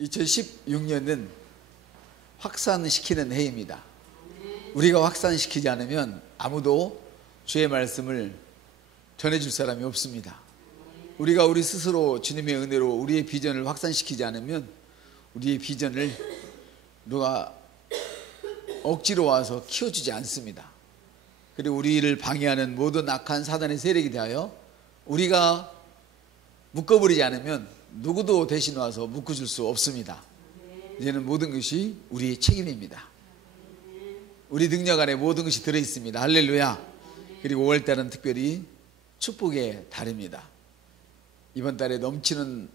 2016년은 확산시키는 해입니다. 우리가 확산시키지 않으면 아무도 주의 말씀을 전해줄 사람이 없습니다. 우리가 우리 스스로 주님의 은혜로 우리의 비전을 확산시키지 않으면 우리의 비전을 누가 억지로 와서 키워주지 않습니다. 그리고 우리를 방해하는 모든 악한 사단의 세력에 대하여 우리가 묶어버리지 않으면 누구도 대신 와서 묶어줄 수 없습니다. 이제는 모든 것이 우리의 책임입니다. 우리 능력 안에 모든 것이 들어있습니다. 할렐루야. 그리고 5월달은 특별히 축복의 달입니다. 이번 달에 넘치는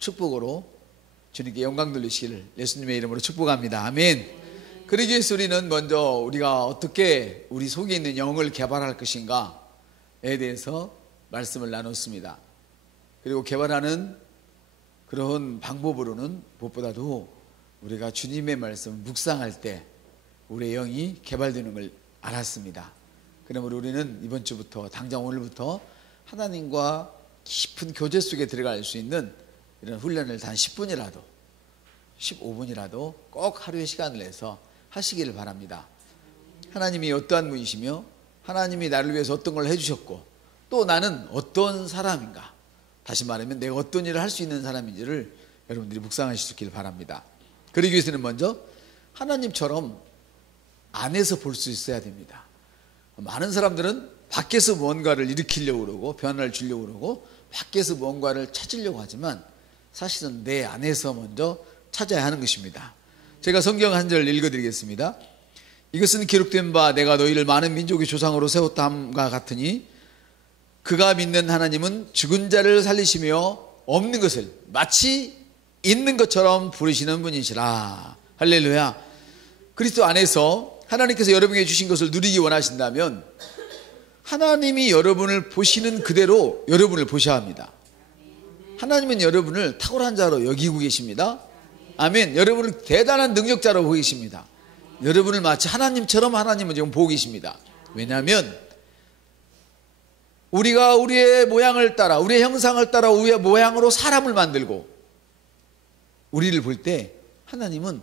축복으로 주님께 영광 돌리시기를 예수님의 이름으로 축복합니다. 아멘. 그러기 위해서 우리는 먼저 우리가 어떻게 우리 속에 있는 영을 개발할 것인가에 대해서 말씀을 나눴습니다. 그리고 개발하는 그런 방법으로는 무엇보다도 우리가 주님의 말씀을 묵상할 때 우리의 영이 개발되는 걸 알았습니다. 그러므로 우리는 이번 주부터 당장 오늘부터 하나님과 깊은 교제 속에 들어갈 수 있는 이런 훈련을 단 10분이라도 15분이라도 꼭 하루의 시간을 내서 하시기를 바랍니다. 하나님이 어떠한 분이시며 하나님이 나를 위해서 어떤 걸 해주셨고 또 나는 어떤 사람인가, 다시 말하면 내가 어떤 일을 할 수 있는 사람인지를 여러분들이 묵상하실 수 있기를 바랍니다. 그러기 위해서는 먼저 하나님처럼 안에서 볼 수 있어야 됩니다. 많은 사람들은 밖에서 뭔가를 일으키려고 그러고 변화를 주려고 그러고 밖에서 뭔가를 찾으려고 하지만 사실은 내 안에서 먼저 찾아야 하는 것입니다. 제가 성경 한 절 읽어드리겠습니다. 이것은 기록된 바 내가 너희를 많은 민족의 조상으로 세웠다 함과 같으니 그가 믿는 하나님은 죽은 자를 살리시며 없는 것을 마치 있는 것처럼 부르시는 분이시라. 할렐루야. 그리스도 안에서 하나님께서 여러분에게 주신 것을 누리기 원하신다면 하나님이 여러분을 보시는 그대로 여러분을 보셔야 합니다. 하나님은 여러분을 탁월한 자로 여기고 계십니다. 아멘. 여러분을 대단한 능력자로 보고 계십니다. 여러분을 마치 하나님처럼 하나님은 지금 보고 계십니다. 왜냐하면 우리가 우리의 모양을 따라 우리의 형상을 따라 우리의 모양으로 사람을 만들고 우리를 볼 때 하나님은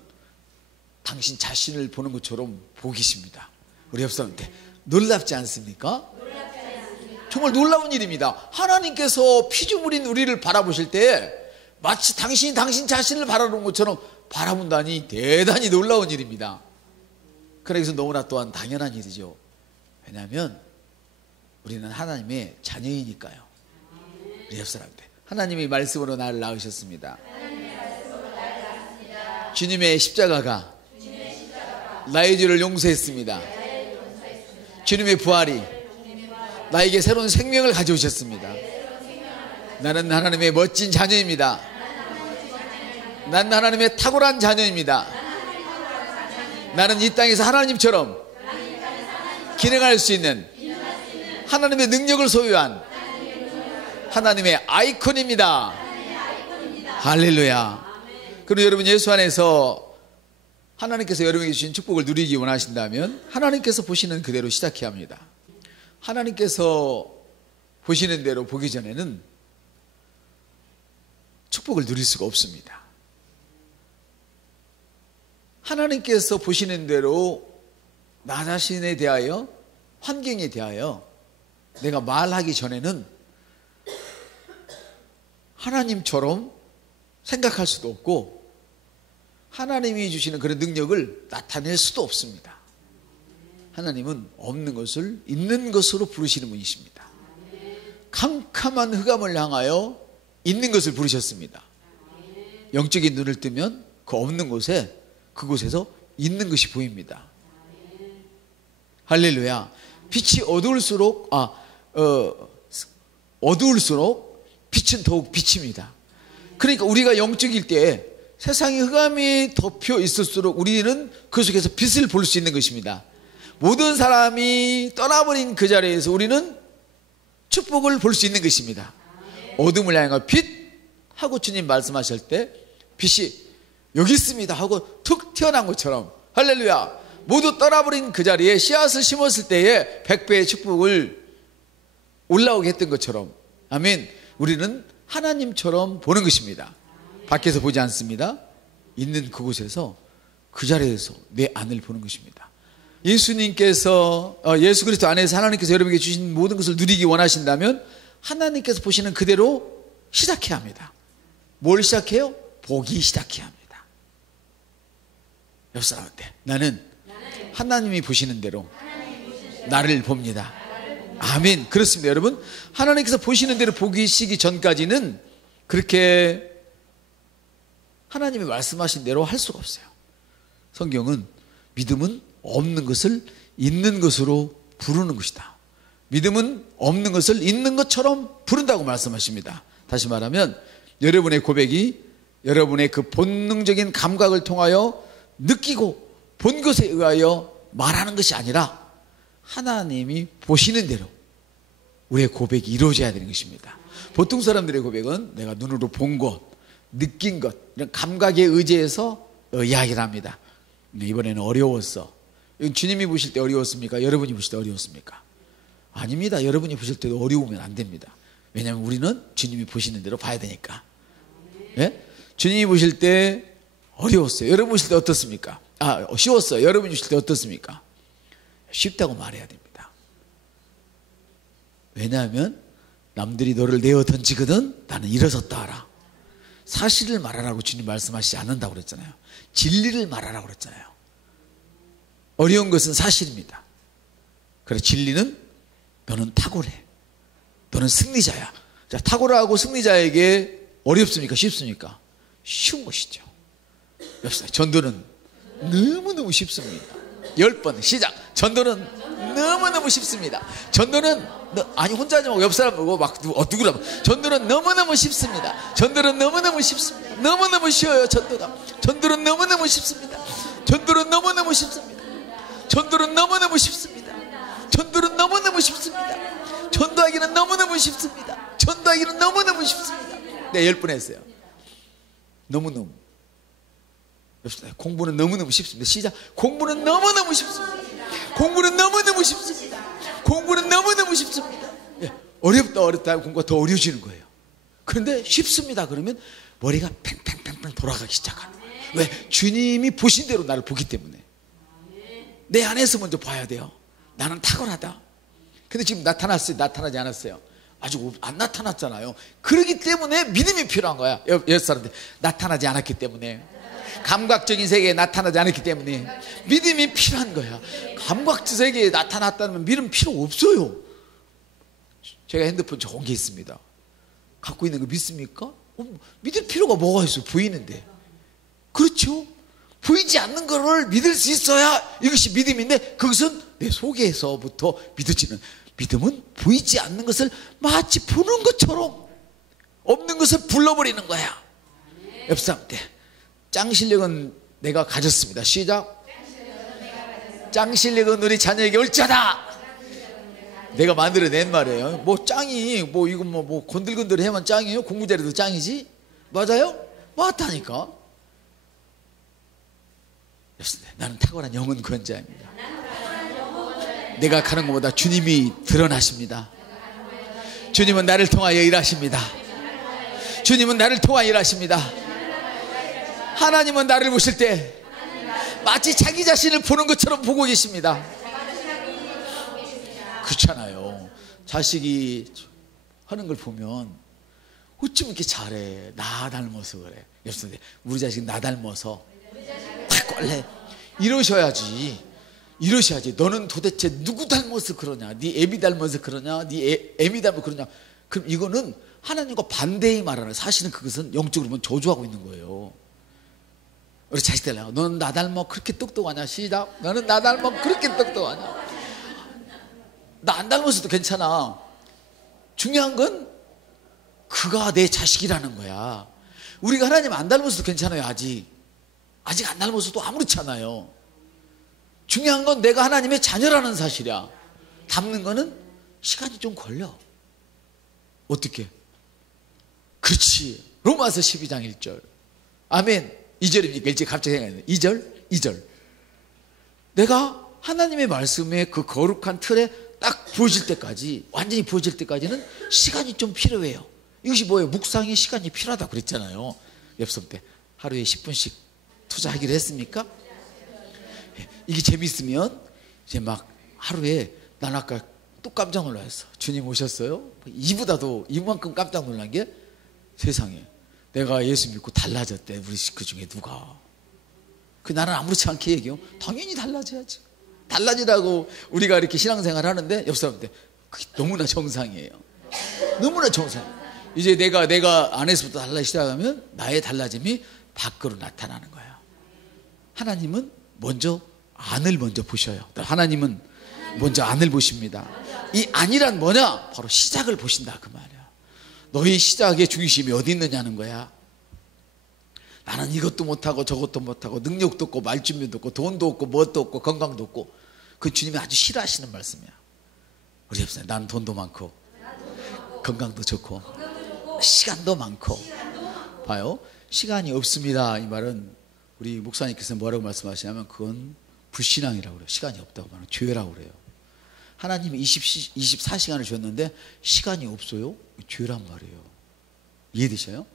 당신 자신을 보는 것처럼 보고 계십니다. 우리 옆 사람한테 놀랍지 않습니까? 정말 놀라운 일입니다. 하나님께서 피조물인 우리를 바라보실 때 마치 당신이 당신 자신을 바라보는 것처럼 바라본다니 대단히 놀라운 일입니다. 그래서 너무나 또한 당연한 일이죠. 왜냐하면 우리는 하나님의 자녀이니까요. 우리 옆 사람한테 하나님이 말씀으로 나를 낳으셨습니다. 주님의 십자가가 나의 죄를 용서했습니다. 주님의 부활이 나에게 새로운 생명을 가져오셨습니다. 나는 하나님의 멋진 자녀입니다. 나는 하나님의 탁월한 자녀입니다. 나는 이 땅에서 하나님처럼 기능할 수 있는 하나님의 능력을 소유한 하나님의 아이콘입니다. 할렐루야. 그리고 여러분 예수 안에서 하나님께서 여러분에게 주신 축복을 누리기 원하신다면 하나님께서 보시는 그대로 시작해야 합니다. 하나님께서 보시는 대로 보기 전에는 축복을 누릴 수가 없습니다. 하나님께서 보시는 대로 나 자신에 대하여 환경에 대하여 내가 말하기 전에는 하나님처럼 생각할 수도 없고 하나님이 주시는 그런 능력을 나타낼 수도 없습니다. 하나님은 없는 것을 있는 것으로 부르시는 분이십니다. 캄캄한 흑암을 향하여 있는 것을 부르셨습니다. 영적인 눈을 뜨면 그 없는 곳에 그곳에서 있는 것이 보입니다. 할렐루야. 빛이 어두울수록 빛은 더욱 비칩니다. 그러니까 우리가 영적일 때 세상의 흑암이 덮여 있을수록 우리는 그 속에서 빛을 볼 수 있는 것입니다. 모든 사람이 떠나버린 그 자리에서 우리는 축복을 볼 수 있는 것입니다. 어둠을 향해 빛 하고 주님 말씀하실 때 빛이 여기 있습니다 하고 툭 튀어나온 것처럼 할렐루야. 모두 떠나버린 그 자리에 씨앗을 심었을 때에 100배의 축복을 올라오게 했던 것처럼 아멘. 우리는 하나님처럼 보는 것입니다. 밖에서 보지 않습니다. 있는 그곳에서 그 자리에서 내 안을 보는 것입니다. 예수님께서 예수 그리스도 안에서 하나님께서 여러분에게 주신 모든 것을 누리기 원하신다면 하나님께서 보시는 그대로 시작해야 합니다. 뭘 시작해요? 보기 시작해야 합니다. 옆 사람한테 나는 하나님이 보시는 대로 나를 봅니다. 아멘. 그렇습니다. 여러분, 하나님께서 보시는 대로 보시기 전까지는 그렇게 하나님이 말씀하신 대로 할 수가 없어요. 성경은 믿음은 없는 것을 있는 것으로 부르는 것이다. 믿음은 없는 것을 있는 것처럼 부른다고 말씀하십니다. 다시 말하면 여러분의 고백이 여러분의 그 본능적인 감각을 통하여 느끼고 본 것에 의하여 말하는 것이 아니라 하나님이 보시는 대로 우리의 고백이 이루어져야 되는 것입니다. 보통 사람들의 고백은 내가 눈으로 본 것, 느낀 것, 이런 감각에 의지해서 이야기를 합니다. 이번에는 어려웠어. 이건 주님이 보실 때 어려웠습니까? 여러분이 보실 때 어려웠습니까? 아닙니다. 여러분이 보실 때도 어려우면 안 됩니다. 왜냐하면 우리는 주님이 보시는 대로 봐야 되니까. 예? 주님이 보실 때 어려웠어요. 여러분 보실 때 어떻습니까? 쉬웠어요. 여러분이 보실 때 어떻습니까? 쉽다고 말해야 됩니다. 왜냐하면 남들이 너를 내어 던지거든 나는 일어섰다 하라. 사실을 말하라고 주님 말씀하시지 않는다고 그랬잖아요. 진리를 말하라고 그랬잖아요. 어려운 것은 사실입니다. 그래 진리는 너는 탁월해. 너는 승리자야. 자, 탁월하고 승리자에게 어렵습니까? 쉽습니까? 쉬운 것이죠. 엽시다. 전도는 너무너무 쉽습니다. 10번 시작. 전도는 너무너무 쉽습니다. 전도는 아니 혼자 하지 말고 옆 사람 보고 막 누구라고. 전도는 너무너무 쉽습니다. 전도는 너무너무 쉽습니다. 너무너무 쉬워요. 전도는 너무너무 쉽습니다. 전도는 너무너무 쉽습니다. 전도는 너무너무 쉽습니다. 전도는 너무너무 쉽습니다. 전도하기는 너무너무 쉽습니다. 전도하기는 너무너무 쉽습니다. 네, 10번 했어요. 너무너무. 공부는 너무너무 쉽습니다. 시작. 공부는 너무너무 쉽습니다. 공부는 너무너무 쉽습니다. 공부는 너무너무 쉽습니다. 예, 어렵다 하면 공부가 더 어려워지는 거예요. 그런데 쉽습니다 그러면 머리가 팽팽팽팽 돌아가기 시작하는 거예요. 왜? 주님이 보신 대로 나를 보기 때문에. 내 안에서 먼저 봐야 돼요. 나는 탁월하다. 근데 지금 나타났어요? 나타나지 않았어요? 아직 안 나타났잖아요. 그렇기 때문에 믿음이 필요한 거야. 옆 사람들 나타나지 않았기 때문에, 감각적인 세계에 나타나지 않았기 때문에 믿음이 필요한 거야. 감각적 세계에 나타났다면 믿음 필요 없어요. 제가 핸드폰 좋은 게 있습니다. 갖고 있는 거 믿습니까? 믿을 필요가 뭐가 있어요? 보이는데. 그렇죠? 보이지 않는 거를 믿을 수 있어야 이것이 믿음인데, 그것은 내 속에서부터 믿어지는. 믿음은 보이지 않는 것을 마치 보는 것처럼 없는 것을 불러버리는 거야. 옆 사람한테 짱 실력은 내가 가졌습니다. 시작. 짱 실력은 우리 자녀에게 올자다. 내가 만들어낸 말이에요. 뭐 짱이 뭐 이거 뭐 건들건들 해만 짱이에요? 공부 잘해도 짱이지? 맞아요? 맞다니까. 나는 탁월한 영혼 권자입니다. 내가 가는 것보다 주님이 드러나십니다. 주님은 나를 통하여 일하십니다. 주님은 나를 통하여 일하십니다. 하나님은 나를 보실 때 마치 자기 자신을 보는 것처럼 보고 계십니다. 그렇잖아요. 자식이 하는 걸 보면 어쩜 이렇게 잘해. 나 닮아서 그래. 옆선데 우리 자식 나 닮아서 다 꼴래. 이러셔야지. 너는 도대체 누구 닮아서 그러냐? 네 애비 닮아서 그러냐? 네 애미 닮아서 그러냐? 그럼 이거는 하나님과 반대의 말하는, 사실은 그것은 영적으로 보면 저주하고 있는 거예요. 우리 자식들, 너는 나 닮아 그렇게 똑똑하냐? 시작. 너는 나 닮아 그렇게 똑똑하냐? 나 안 닮았어도 괜찮아. 중요한 건 그가 내 자식이라는 거야. 우리가 하나님 안 닮았어도 괜찮아요. 아직 안 닮았어도 아무렇지 않아요. 중요한 건 내가 하나님의 자녀라는 사실이야. 닮는 거는 시간이 좀 걸려. 어떻게? 그렇지. 로마서 12장 1절. 아멘. 2절입니까? 1절 갑자기 생각나네. 2절. 내가 하나님의 말씀의 그 거룩한 틀에 딱 부어질 때까지, 완전히 부어질 때까지는 시간이 좀 필요해요. 이것이 뭐예요? 묵상의 시간이 필요하다고 그랬잖아요. 옆선 때 하루에 10분씩 투자하기로 했습니까? 이게 재밌으면 이제 막 하루에, 난 아까 또 깜짝 놀랐어. 주님 오셨어요? 이만큼 깜짝 놀란 게, 세상에 내가 예수 믿고 달라졌대. 우리 식구 중에 누가. 나는 아무렇지 않게 얘기해요. 당연히 달라져야지. 달라지라고 우리가 이렇게 신앙생활 하는데 옆 사람한테 그게 너무나 정상이에요. 너무나 정상. 이제 내가 안에서부터 달라지기 시작하면 나의 달라짐이 밖으로 나타나는 거야. 하나님은 먼저 안을 먼저 보셔요. 하나님은 먼저 안을 보십니다. 이 안이란 뭐냐? 바로 시작을 보신다 그 말이야. 너희 시작의 중심이 어디 있느냐는 거야. 나는 이것도 못하고 저것도 못하고 능력도 없고 말준비도 없고 돈도 없고 뭣도 없고 건강도 없고. 그 주님이 아주 싫어하시는 말씀이야. 우리 옆사람, 나는 돈도 많고 건강도 좋고 시간도 많고. 봐요, 시간이 없습니다 이 말은 우리 목사님께서 뭐라고 말씀하시냐면 그건 불신앙이라고 그래요. 시간이 없다고 말하는 죄라고 그래요. 하나님이 24시간을 주셨는데 시간이 없어요? 죄란 말이에요. 이해되셔요?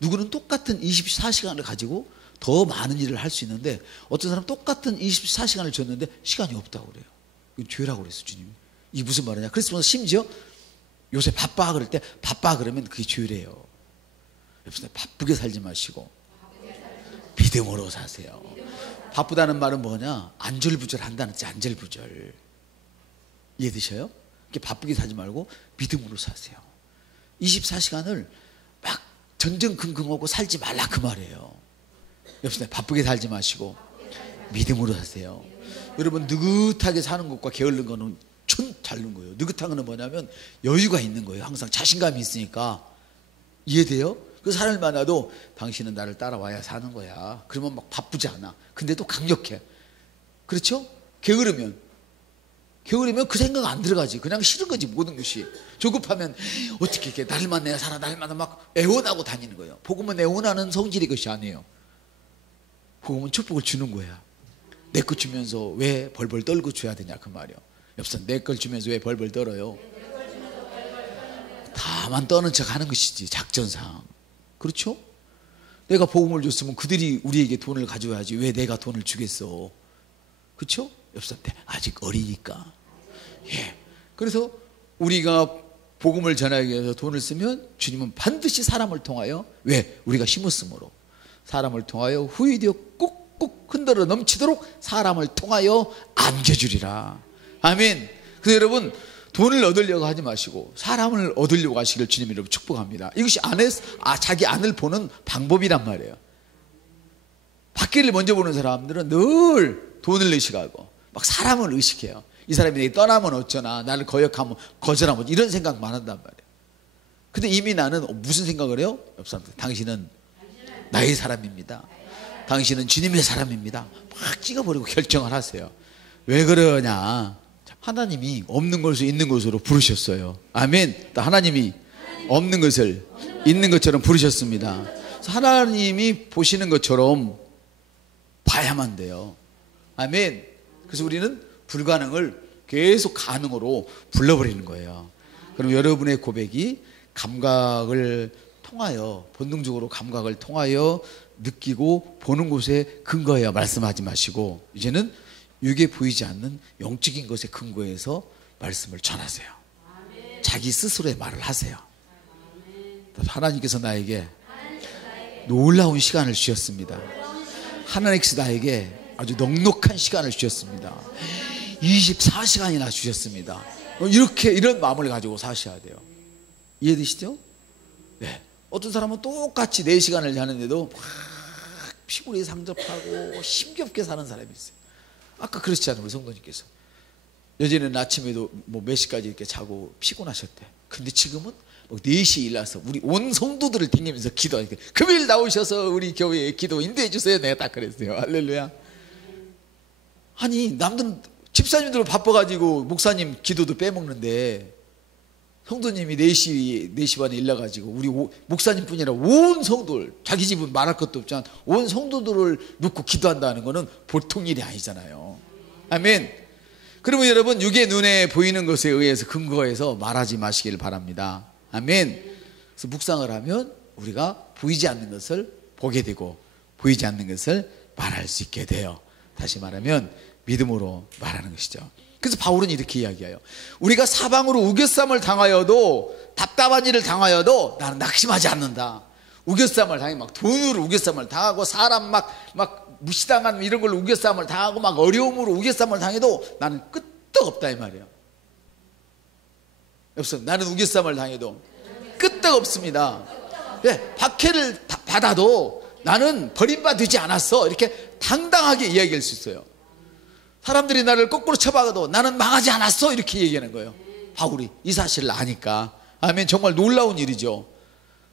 누구는 똑같은 24시간을 가지고 더 많은 일을 할 수 있는데 어떤 사람은 똑같은 24시간을 줬는데 시간이 없다고 그래요. 이건 죄라고 그랬어 주님이. 이게 무슨 말이냐? 그래서 심지어 요새 바빠 그럴 때 바빠 그러면 그게 죄래요. 여러분 바쁘게 살지 마시고 믿음으로 사세요. 바쁘다는 말은 뭐냐? 안절부절한다는 뜻이 안절부절. 이해되셔요? 이렇게 바쁘게 살지 말고 믿음으로 사세요. 24시간을 막 전전긍긍하고 살지 말라 그 말이에요. 여러분 바쁘게 살지 마시고 믿음으로 사세요. 여러분 느긋하게 사는 것과 게을른 거는 전 다른 거예요. 느긋한 거는 뭐냐면 여유가 있는 거예요. 항상 자신감이 있으니까. 이해돼요? 그 사람을 만나도 당신은 나를 따라와야 사는 거야. 그러면 막 바쁘지 않아. 근데도 강력해. 그렇죠? 게으르면 그 생각 안 들어가지. 그냥 싫은 거지 모든 것이. 조급하면 어떻게 이렇게 나를 만나야 살아, 나를 만나 막 애원하고 다니는 거예요. 복음은 애원하는 성질이 것이 아니에요. 복음은 축복을 주는 거야. 내 것 주면서 왜 벌벌 떨고 줘야 되냐 그 말이요. 옆선 내 걸 주면서 왜 벌벌 떨어요? 다만 떠는 척 하는 것이지 작전상. 그렇죠? 내가 복음을 줬으면 그들이 우리에게 돈을 가져와야지 왜 내가 돈을 주겠어. 그렇죠? 옆사람한테 아직 어리니까. 예. 그래서 우리가 복음을 전하기 위해서 돈을 쓰면 주님은 반드시 사람을 통하여, 왜? 우리가 힘을 사람을 통하여 후이되어 꾹꾹 흔들어 넘치도록 사람을 통하여 안겨주리라. 아멘. 그래서 여러분 돈을 얻으려고 하지 마시고 사람을 얻으려고 하시길 주님 여러분 축복합니다. 이것이 자기 안을 보는 방법이란 말이에요. 밖을 먼저 보는 사람들은 늘 돈을 의식하고 막 사람을 의식해요. 이 사람이 내게 떠나면 어쩌나, 나를 거역하면 거절하면 이런 생각만 한단 말이에요. 근데 이미 나는 무슨 생각을 해요? 옆 사람들, 당신은 나의 사람입니다. 당신은 주님의 사람입니다. 막 찍어버리고 결정을 하세요. 왜 그러냐? 하나님이 없는 것을 있는 것으로 부르셨어요. 아멘. 하나님이 없는 것을 있는 것처럼 부르셨습니다. 그래서 하나님이 보시는 것처럼 봐야만 돼요. 아멘. 그래서 우리는 불가능을 계속 가능으로 불러버리는 거예요. 그럼 여러분의 고백이 감각을 통하여, 본능적으로 감각을 통하여 느끼고 보는 곳에 근거해야 말씀하지 마시고, 이제는 육에 보이지 않는 영적인 것에 근거해서 말씀을 전하세요. 자기 스스로의 말을 하세요. 하나님께서 나에게 놀라운 시간을 주셨습니다. 하나님께서 나에게 아주 넉넉한 시간을 주셨습니다. 24시간이나 주셨습니다. 이런 마음을 가지고 사셔야 돼요. 이해되시죠? 네. 어떤 사람은 똑같이 4시간을 자는데도 막 피곤이 상접하고 힘겹게 사는 사람이 있어요. 아까 그렇지 않아요, 우리 성도님께서. 여전에는 아침에도 몇 시까지 이렇게 자고 피곤하셨대. 근데 지금은 4시에 일어나서 우리 온 성도들을 댕기면서 기도하니까, 금요일 나오셔서 우리 교회에 기도 인도해 주세요. 내가 딱 그랬어요. 할렐루야. 아니 남들은 집사님들은 바빠가지고 목사님 기도도 빼먹는데, 성도님이 4시 반에 일어나가지고 우리 목사님뿐이 아니라 온 성도들, 자기 집은 말할 것도 없지만 온 성도들을 놓고 기도한다는 것은 보통 일이 아니잖아요. 아멘. 그러면 여러분, 육의 눈에 보이는 것에 의해서 근거해서 말하지 마시길 바랍니다. 아멘. 그래서 묵상을 하면 우리가 보이지 않는 것을 보게 되고 보이지 않는 것을 말할 수 있게 돼요. 다시 말하면 믿음으로 말하는 것이죠. 그래서 바울은 이렇게 이야기해요. 우리가 사방으로 우겨쌈을 당하여도, 답답한 일을 당하여도 나는 낙심하지 않는다. 우겨쌈을 당해, 막 돈으로 우겨쌈을 당하고, 사람 막 무시당한 이런 걸로 우겨쌈을 당하고, 막 어려움으로 우겨쌈을 당해도 나는 끄떡없다 이 말이에요. 없어. 나는 우겨쌈을 당해도 끄떡없습니다. 네, 박해를 받아도 나는 버림받지 않았어. 이렇게 당당하게 이야기할 수 있어요. 사람들이 나를 거꾸로 쳐박아도 나는 망하지 않았어. 이렇게 얘기하는 거예요. 바울이 이 사실을 아니까. 아멘. 정말 놀라운 일이죠.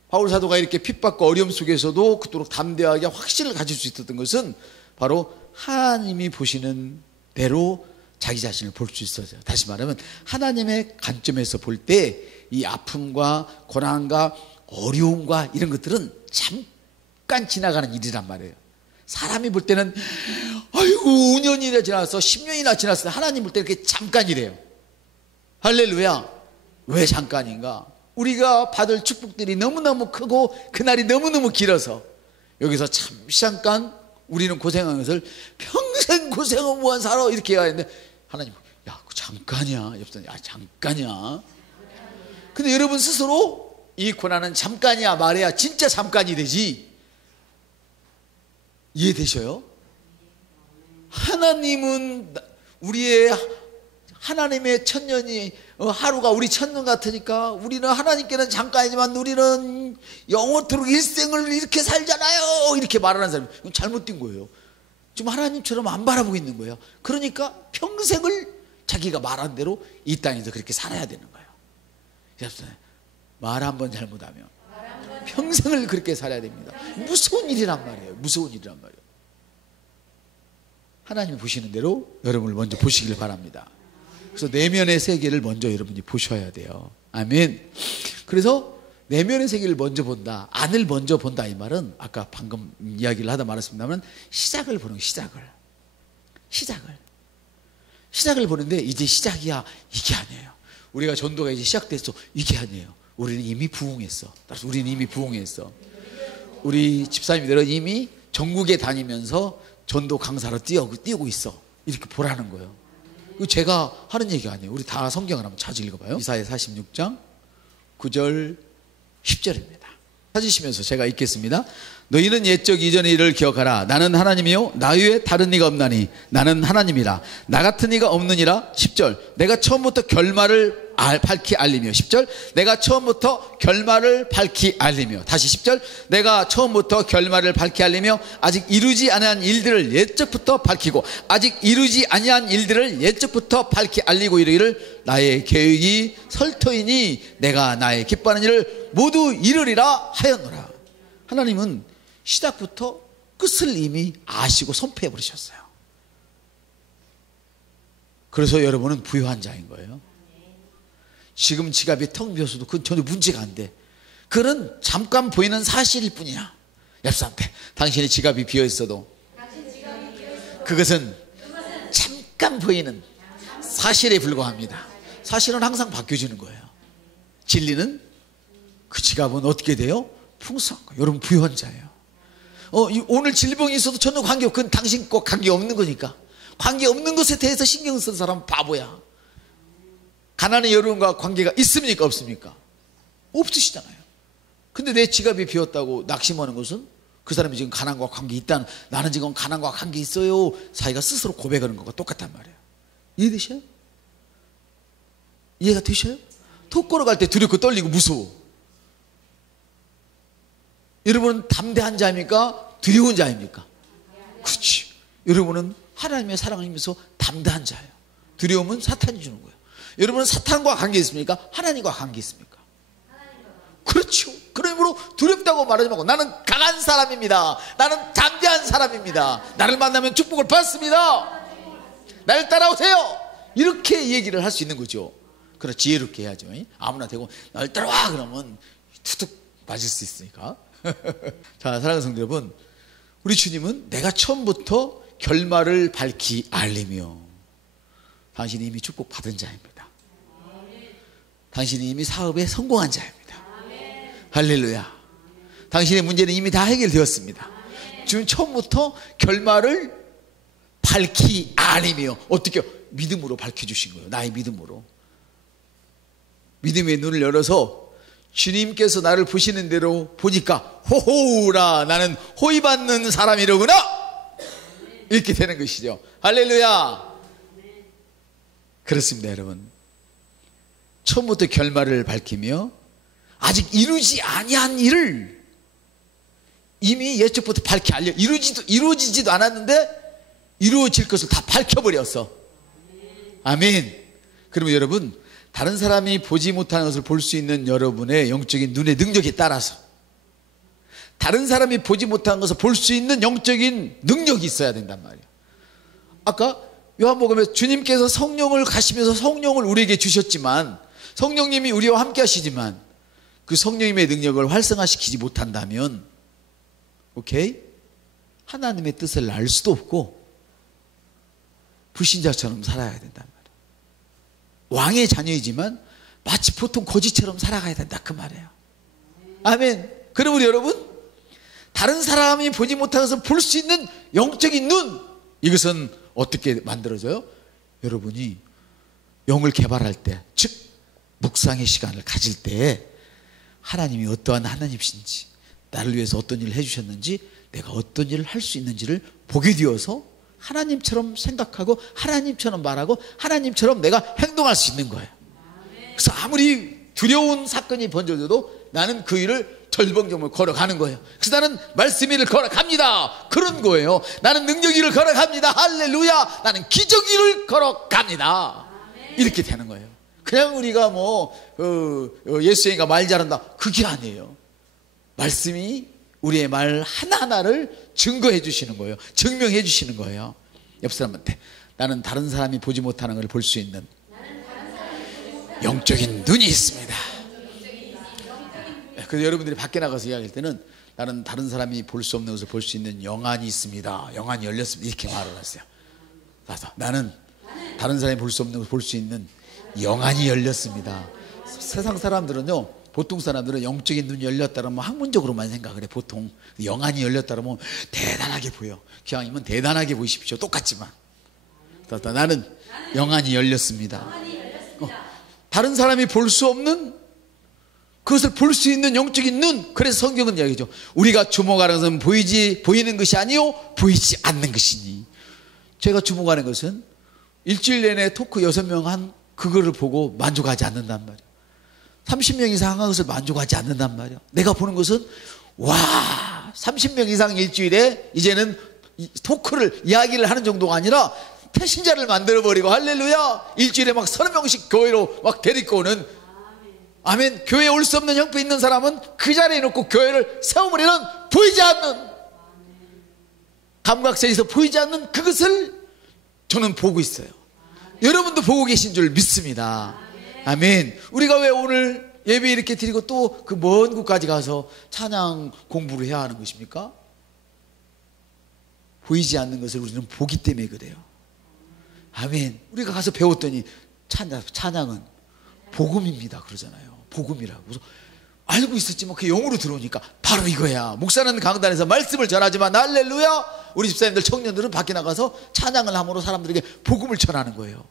바울 사도가 이렇게 핍박과 어려움 속에서도 그토록 담대하게 확신을 가질 수 있었던 것은 바로 하나님이 보시는 대로 자기 자신을 볼 수 있어요. 다시 말하면 하나님의 관점에서 볼 때 이 아픔과 고난과 어려움과 이런 것들은 잠깐 지나가는 일이란 말이에요. 사람이 볼 때는 아이고 5년이나 지났어, 10년이나 지났어. 하나님 볼 때 이렇게 잠깐이래요. 할렐루야. 왜 잠깐인가? 우리가 받을 축복들이 너무너무 크고 그날이 너무너무 길어서 여기서 잠깐 우리는 고생한 것을 평생 고생은 무한 살아 이렇게 해야 하는데, 하나님 야 그거 잠깐이야. 옆에 야 잠깐이야. 근데 여러분 스스로 이 고난은 잠깐이야 말해야 진짜 잠깐이 되지. 이해되셔요? 하나님은 우리의 하나님의 천년이 하루가 우리 천년 같으니까 우리는 하나님께는 잠깐이지만 우리는 영원토록 일생을 이렇게 살잖아요. 이렇게 말하는 사람이 잘못된 거예요. 지금 하나님처럼 안 바라보고 있는 거예요. 그러니까 평생을 자기가 말한 대로 이 땅에서 그렇게 살아야 되는 거예요. 말 한 번 잘못하면 평생을 그렇게 살아야 됩니다. 무서운 일이란 말이에요. 무서운 일이란 말이에요. 하나님이 보시는 대로 여러분을 먼저 보시길 바랍니다. 그래서 내면의 세계를 먼저 여러분이 보셔야 돼요. 아멘. 그래서 내면의 세계를 먼저 본다, 안을 먼저 본다 이 말은 아까 방금 이야기를 하다 말았습니다만 시작을 보는 거예요. 시작을 보는데 이제 시작이야 이게 아니에요. 우리가 전도가 이제 시작됐어 이게 아니에요. 우리는 이미 부흥했어. 따라서 우리는 이미 부흥했어. 우리 집사님들은 이미 전국에 다니면서 전도 강사로 뛰고 있어. 이렇게 보라는 거예요. 이거 제가 하는 얘기가 아니에요. 우리 다 성경을 한번 자주 읽어봐요. 이사야 46장 9절 10절입니다. 찾으시면서 제가 읽겠습니다. 너희는 옛적 이전의 일을 기억하라. 나는 하나님이요 나 외에 다른 이가 없나니 나는 하나님이라. 나 같은 이가 없느니라. 10절 내가 처음부터 결말을 밝히 알리며. 10절 내가 처음부터 결말을 밝히 알리며. 다시 10절 내가 처음부터 결말을 밝히 알리며 아직 이루지 아니한 일들을 옛적부터 밝히고 아직 이루지 아니한 일들을 옛적부터 밝히 알리고 이르기를 나의 계획이 설터이니 내가 나의 기뻐하는 일을 모두 이루리라 하였노라. 하나님은 시작부터 끝을 이미 아시고 선포해 버리셨어요. 그래서 여러분은 부유한 자인 거예요. 지금 지갑이 텅 비어서도 그건 전혀 문제가 안 돼. 그건 잠깐 보이는 사실일 뿐이야. 옆사람한테 당신의 지갑이 비어 있어도 그것은 잠깐 보이는 사실에 불과합니다. 사실은 항상 바뀌어지는 거예요. 진리는 그 지갑은 어떻게 돼요? 풍성한 거예요. 여러분 부유한 자예요. 오늘 질병이 있어도 전혀 관계없고 그건 당신과 관계없는 거니까. 관계없는 것에 대해서 신경 쓰는 사람은 바보야. 가난한 여러분과 관계가 있습니까 없습니까? 없으시잖아요. 근데 내 지갑이 비었다고 낙심하는 것은 그 사람이 지금 가난과 관계 있다는, 나는 지금 가난과 관계 있어요 자기가 스스로 고백하는 것과 똑같단 말이에요. 이해되셔요? 이해가 되셔요? 톡 걸어갈 때 두렵고 떨리고 무서워. 여러분은 담대한 자입니까? 두려운 자입니까? 그렇지. 여러분은 하나님의 사랑을 힘입어서 담대한 자예요. 두려움은 사탄이 주는 거예요. 여러분은 사탄과 관계 있습니까? 하나님과 관계 있습니까? 그렇죠. 그러므로 두렵다고 말하지 말고 나는 강한 사람입니다. 나는 담대한 사람입니다. 나를 만나면 축복을 받습니다. 나를 따라오세요. 이렇게 얘기를 할 수 있는 거죠. 그러나 지혜롭게 해야죠. 아무나 되고 나를 따라와 그러면 툭툭 맞을 수 있으니까. 자, 사랑하는 성도 여러분, 우리 주님은 내가 처음부터 결말을 밝히 알리며. 당신이 이미 축복 받은 자입니다. 당신이 이미 사업에 성공한 자입니다. 할렐루야. 당신의 문제는 이미 다 해결되었습니다. 지금 처음부터 결말을 밝히 아니며 어떻게 믿음으로 밝혀주신 거예요. 나의 믿음으로. 믿음의 눈을 열어서 주님께서 나를 보시는 대로 보니까 호호라 나는 호의받는 사람이로구나 이렇게 되는 것이죠. 할렐루야. 그렇습니다 여러분. 처음부터 결말을 밝히며 아직 이루지 아니한 일을 이미 예측부터 밝히 알려 이루어지지도 않았는데 이루어질 것을 다 밝혀버렸어. 아멘. 그러면 여러분 다른 사람이 보지 못하는 것을 볼 수 있는 여러분의 영적인 눈의 능력에 따라서 다른 사람이 보지 못하는 것을 볼 수 있는 영적인 능력이 있어야 된단 말이에요. 아까 요한복음에 주님께서 성령을 가시면서 성령을 우리에게 주셨지만 성령님이 우리와 함께 하시지만 그 성령님의 능력을 활성화시키지 못한다면 오케이? 하나님의 뜻을 알 수도 없고 불신자처럼 살아야 된단 말이에요. 왕의 자녀이지만 마치 보통 거지처럼 살아가야 된다 그 말이에요. 아멘. 그러므로 여러분 다른 사람이 보지 못하는 것을 볼 수 있는 영적인 눈 이것은 어떻게 만들어져요? 여러분이 영을 개발할 때 즉 묵상의 시간을 가질 때 하나님이 어떠한 하나님이신지 나를 위해서 어떤 일을 해주셨는지 내가 어떤 일을 할 수 있는지를 보게 되어서 하나님처럼 생각하고 하나님처럼 말하고 하나님처럼 내가 행동할 수 있는 거예요. 그래서 아무리 두려운 사건이 번져져도 나는 그 일을 절벙절벙 걸어가는 거예요. 그래서 나는 말씀 일을 걸어갑니다. 그런 거예요. 나는 능력 일을 걸어갑니다. 할렐루야. 나는 기적 일을 걸어갑니다. 이렇게 되는 거예요. 그냥 우리가 예수님이가 말 잘한다 그게 아니에요. 말씀이 우리의 말 하나하나를 증거해 주시는 거예요. 증명해 주시는 거예요. 옆 사람한테 나는 다른 사람이 보지 못하는 걸 볼 수 있는 영적인 눈이 있습니다. 그래서 여러분들이 밖에 나가서 이야기할 때는 나는 다른 사람이 볼 수 없는 것을 볼 수 있는 영안이 있습니다. 영안이 열렸습니다. 이렇게 말을 하세요. 나는 다른 사람이 볼 수 없는 것을 볼 수 있는 영안이 열렸습니다. 세상 사람들은요 보통 사람들은 영적인 눈이 열렸다면 학문적으로만 생각을 해. 보통 영안이 열렸다면 대단하게 보여. 기왕이면 대단하게 보이십시오. 똑같지만 나는 영안이 열렸습니다. 다른 사람이 볼 수 없는 그것을 볼 수 있는 영적인 눈. 그래서 성경은 이야기죠. 우리가 주목하는 것은 보이는 것이 아니요 보이지 않는 것이니. 제가 주목하는 것은 일주일 내내 토크 6명 한 그거를 보고 만족하지 않는단 말이에요. 30명 이상 한 것을 만족하지 않는단 말이에요. 내가 보는 것은 와 30명 이상 일주일에 이제는 토크를 이야기를 하는 정도가 아니라 태신자를 만들어버리고 할렐루야 일주일에 막 30명씩 교회로 막 데리고 오는 아멘. 교회에 올 수 없는 형편 있는 사람은 그 자리에 놓고 교회를 세워버리는 보이지 않는 감각세에서 보이지 않는 그것을 저는 보고 있어요. 여러분도 보고 계신 줄 믿습니다. 아멘. 우리가 왜 오늘 예배 이렇게 드리고 또 그 먼 곳까지 가서 찬양 공부를 해야 하는 것입니까? 보이지 않는 것을 우리는 보기 때문에 그래요. 아멘. 우리가 가서 배웠더니 찬양은 복음입니다 그러잖아요. 복음이라고. 그래서 알고 있었지만 그 영으로 들어오니까 바로 이거야. 목사는 강단에서 말씀을 전하지만 할렐루야 우리 집사님들 청년들은 밖에 나가서 찬양을 함으로 사람들에게 복음을 전하는 거예요.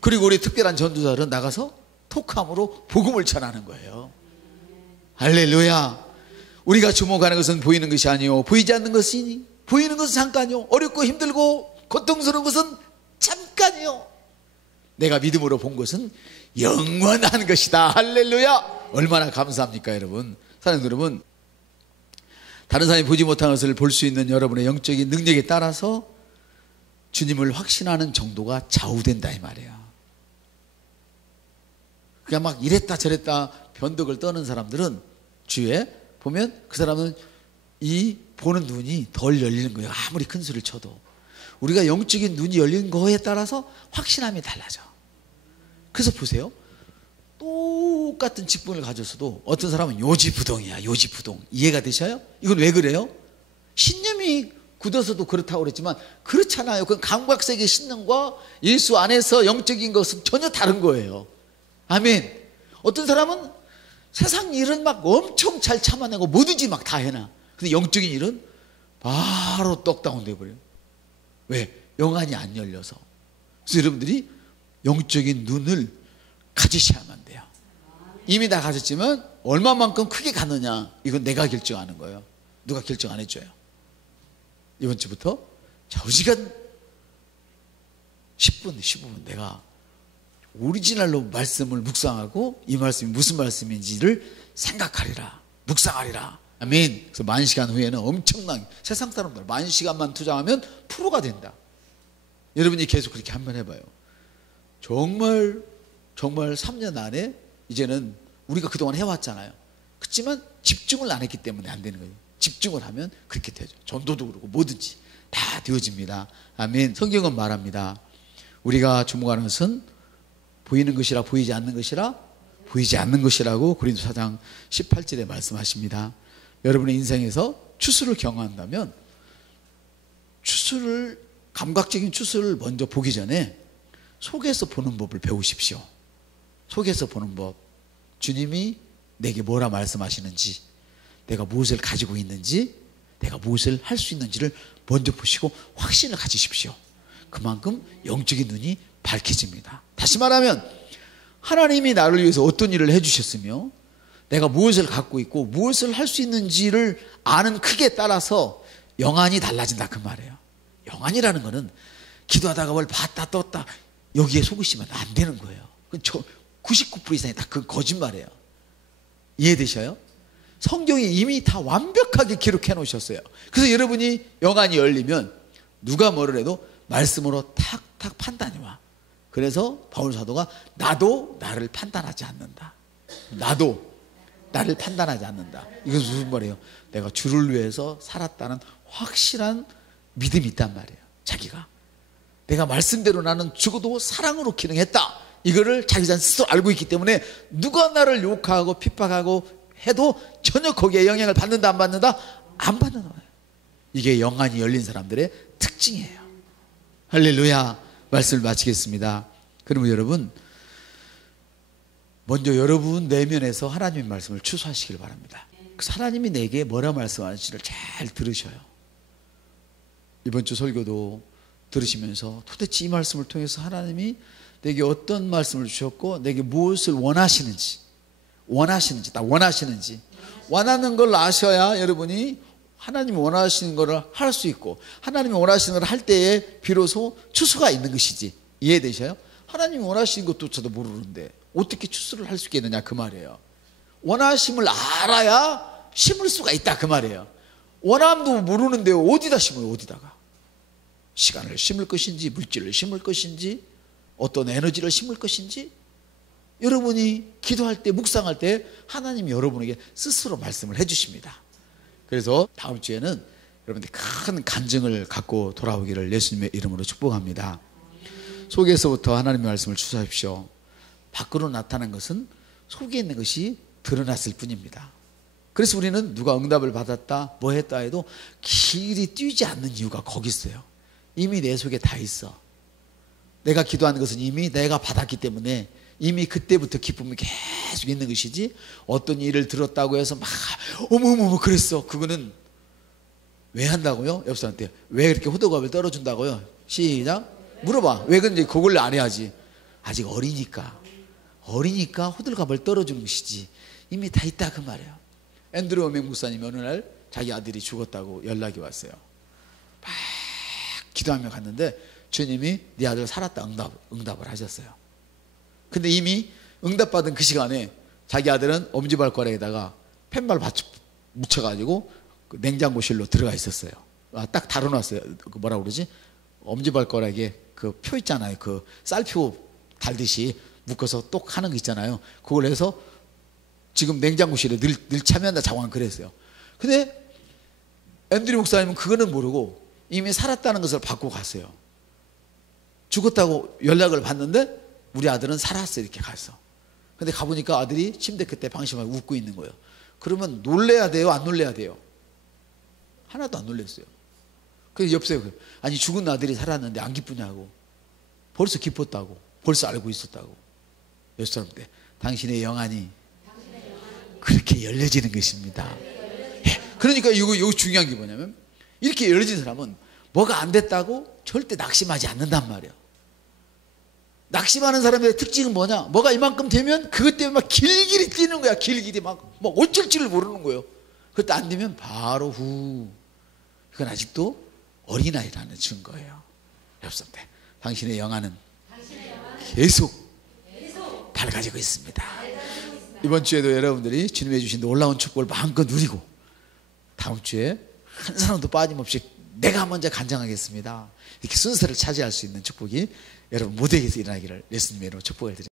그리고 우리 특별한 전도자들은 나가서 톡함으로 복음을 전하는 거예요. 할렐루야. 우리가 주목하는 것은 보이는 것이 아니요 보이지 않는 것이니 보이는 것은 잠깐이요 어렵고 힘들고 고통스러운 것은 잠깐이요 내가 믿음으로 본 것은 영원한 것이다. 할렐루야. 얼마나 감사합니까 여러분. 사랑하는 여러분, 다른 사람이 보지 못한 것을 볼 수 있는 여러분의 영적인 능력에 따라서 주님을 확신하는 정도가 좌우된다 이 말이에요. 그냥 막 이랬다 저랬다 변덕을 떠는 사람들은 주위에 보면 그 사람은 이 보는 눈이 덜 열리는 거예요. 아무리 큰 소리를 쳐도. 우리가 영적인 눈이 열린 거에 따라서 확신함이 달라져. 그래서 보세요. 똑같은 직분을 가졌어도 어떤 사람은 요지부동이야. 요지부동. 이해가 되셔요? 이건 왜 그래요? 신념이 굳어서도 그렇다고 그랬지만 그렇잖아요. 그 감각세계 신념과 예수 안에서 영적인 것은 전혀 다른 거예요. 아멘. 어떤 사람은 세상 일은 막 엄청 잘 참아내고 뭐든지 막 다 해놔. 근데 영적인 일은 바로 떡다운 돼버려요. 왜? 영안이 안 열려서. 그래서 여러분들이 영적인 눈을 가지셔야만 돼요. 이미 다 가졌지만 얼마만큼 크게 가느냐, 이건 내가 결정하는 거예요. 누가 결정 안 해줘요. 이번 주부터 좌우지간 10분, 15분 내가 오리지널로 말씀을 묵상하고 이 말씀이 무슨 말씀인지를 생각하리라, 묵상하리라. 아멘. 그래서 10,000시간 후에는 엄청난, 세상 사람들 10,000시간만 투자하면 프로가 된다. 여러분이 계속 그렇게 한번 해봐요. 정말 3년 안에 이제는 우리가 그동안 해왔잖아요. 그렇지만 집중을 안 했기 때문에 안 되는 거예요. 집중을 하면 그렇게 되죠. 전도도 그렇고 뭐든지 다 되어집니다. 아멘. 성경은 말합니다. 우리가 주목하는 것은 보이는 것이라 보이지 않는 것이라 보이지 않는 것이라고 고린도 4장 18절에 말씀하십니다. 여러분의 인생에서 추수를 경험한다면 감각적인 추수를 먼저 보기 전에 속에서 보는 법을 배우십시오. 속에서 보는 법. 주님이 내게 뭐라 말씀하시는지, 내가 무엇을 가지고 있는지, 내가 무엇을 할 수 있는지를 먼저 보시고 확신을 가지십시오. 그만큼 영적인 눈이 밝혀집니다. 다시 말하면 하나님이 나를 위해서 어떤 일을 해주셨으며 내가 무엇을 갖고 있고 무엇을 할 수 있는지를 아는 크기에 따라서 영안이 달라진다 그 말이에요. 영안이라는 거는 기도하다가 뭘 봤다 떴다 여기에 속으시면 안 되는 거예요. 99% 이상이 다 그 거짓말이에요. 이해되셔요? 성경이 이미 다 완벽하게 기록해 놓으셨어요. 그래서 여러분이 영안이 열리면 누가 뭐를 해도 말씀으로 탁탁 판단이 와. 그래서 바울 사도가 나도 나를 판단하지 않는다. 나도 나를 판단하지 않는다. 이것은 무슨 말이에요? 내가 주를 위해서 살았다는 확실한 믿음이 있단 말이에요. 자기가 내가 말씀대로 나는 죽어도 사랑으로 기능했다. 이거를 자기 자신 스스로 알고 있기 때문에 누가 나를 욕하고 핍박하고 해도 전혀 거기에 영향을 받는다 안 받는다? 안 받는 거예요. 이게 영안이 열린 사람들의 특징이에요. 할렐루야. 말씀을 마치겠습니다. 그러면 여러분 먼저 여러분 내면에서 하나님의 말씀을 추수하시길 바랍니다. 하나님이 내게 뭐라 말씀하시는지를 잘 들으셔요. 이번 주 설교도 들으시면서 도대체 이 말씀을 통해서 하나님이 내게 어떤 말씀을 주셨고 내게 무엇을 원하시는지 딱 원하시는지 원하는 걸 아셔야 여러분이 하나님이 원하시는 걸 할 수 있고 하나님이 원하시는 걸 할 때에 비로소 추수가 있는 것이지. 이해되셔요? 하나님이 원하시는 것도 저도 모르는데 어떻게 추수를 할 수 있겠느냐 그 말이에요. 원하심을 알아야 심을 수가 있다 그 말이에요. 원함도 모르는데 어디다 심어요? 어디다가 시간을 심을 것인지 물질을 심을 것인지 어떤 에너지를 심을 것인지 여러분이 기도할 때 묵상할 때 하나님이 여러분에게 스스로 말씀을 해주십니다. 그래서 다음 주에는 여러분들이 큰 간증을 갖고 돌아오기를 예수님의 이름으로 축복합니다. 속에서부터 하나님의 말씀을 추수하십시오. 밖으로 나타난 것은 속에 있는 것이 드러났을 뿐입니다. 그래서 우리는 누가 응답을 받았다 뭐 했다 해도 길이 뛰지 않는 이유가 거기 있어요. 이미 내 속에 다 있어. 내가 기도하는 것은 이미 내가 받았기 때문에 이미 그때부터 기쁨이 계속 있는 것이지 어떤 일을 들었다고 해서 막 어머머머 그랬어. 그거는 왜 한다고요? 옆 사람한테 왜 그렇게 호들갑을 떨어준다고요? 시작. 물어봐. 왜 그런지 그걸 안 해야지. 아직 어리니까 호들갑을 떨어주는 것이지 이미 다 있다 그 말이에요. 앤드류 오맹 목사님이 어느 날 자기 아들이 죽었다고 연락이 왔어요. 막 기도하며 갔는데 주님이 네 아들 살았다 응답을 하셨어요. 근데 이미 응답받은 그 시간에 자기 아들은 엄지발가락에다가 펜발 묻혀가지고 그 냉장고실로 들어가 있었어요. 딱 다뤄놨어요. 그 뭐라 그러지? 엄지발가락에 그 표 있잖아요. 그 쌀표 달듯이 묶어서 똑 하는 거 있잖아요. 그걸 해서 지금 냉장고실에 늘 참여한다 장관 그랬어요. 근데 앤드류 목사님은 그거는 모르고 이미 살았다는 것을 받고 갔어요. 죽었다고 연락을 받는데 우리 아들은 살았어 이렇게 갔어. 근데 가보니까 아들이 침대 끝에 방심하고 웃고 있는 거예요. 그러면 놀래야 돼요? 안 놀래야 돼요? 하나도 안 놀랬어요. 그래서 옆에 아니 죽은 아들이 살았는데 안 기쁘냐고. 벌써 기뻤다고. 벌써 알고 있었다고. 옆 사람한테 당신의 영안이 그렇게 열려지는 것입니다. 예. 그러니까 이거 중요한 게 뭐냐면 이렇게 열려진 사람은 뭐가 안 됐다고 절대 낙심하지 않는단 말이에요. 낙심하는 사람의 특징은 뭐냐? 뭐가 이만큼 되면 그것 때문에 막 길길이 뛰는 거야. 길길이 막 어쩔 줄을 모르는 거예요. 그것도 안 되면 바로 그건 아직도 어린아이라는 증거예요. 여러분들, 당신의 영안은 계속 밝아지고 있습니다. 이번 주에도 여러분들이 주님이 주신 놀라운 축복을 마음껏 누리고 다음 주에 한 사람도 빠짐없이 내가 먼저 간증하겠습니다. 이렇게 순서를 차지할 수 있는 축복이 여러분 모두에게서 일어나기를 예수님의 이름으로 축복을 드립니다.